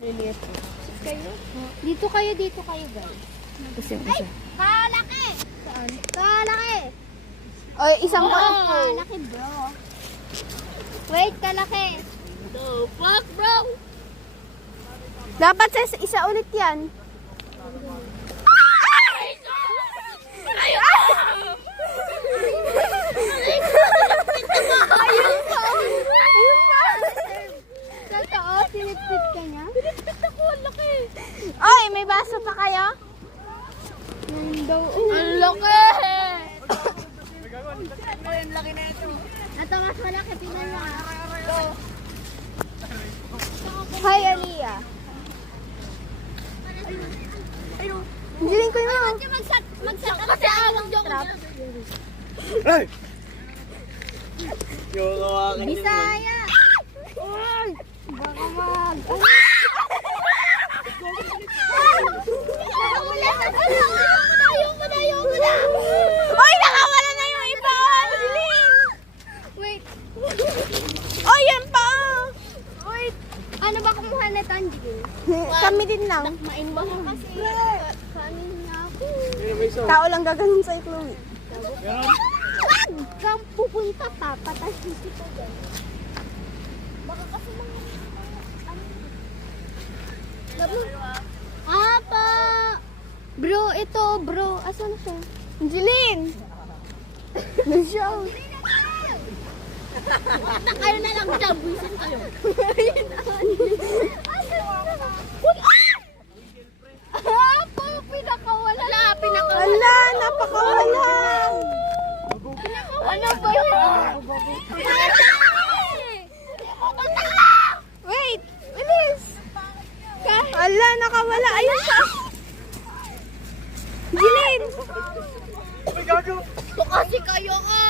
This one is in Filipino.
Liliit. Kayo? Dito kayo guys. Kasi yung isa. Kalaki! Saan? Kalaki! O, isang Kalaki bro. Wait, kalaki. The fuck, bro? Dapat sa isa ulit yan. Totoo, sinipit ka niya? Ako, ang laki. Oy, may baso pa kayo? Ang laki! Ito mas malaki, tingnan mo. Hi, Aliyah. Angeline ko yun. Magsat Kasi awang joke trap. Ay! Yung kawakan niyo. Bisaya! Baka mag... Ayaw mo na! Oy, nakawala na yung iba. Angeline. Wait, Oy, yan pa. wait. Ano ba kumuha na Tanjil? Kami din lang. Mainba ko kasi. Kanin na ako. Tao lang gaganon sa'yo, Chloe. Wag kang pupunta pa. Patasin kita dyan. Baka kasi mga... Apa! Bro, ito bro. Asan siya? Angeline. Michelle. Kayo na lang dyan, buisin kayo. Apa! Pinakawala. Wala, pinakawala. Wala, napakawala. Ano ba yan? Wait, bilis. Wala, nakawala. Ayun siya. Angeline. Ay, gago! Kasi kayo ka.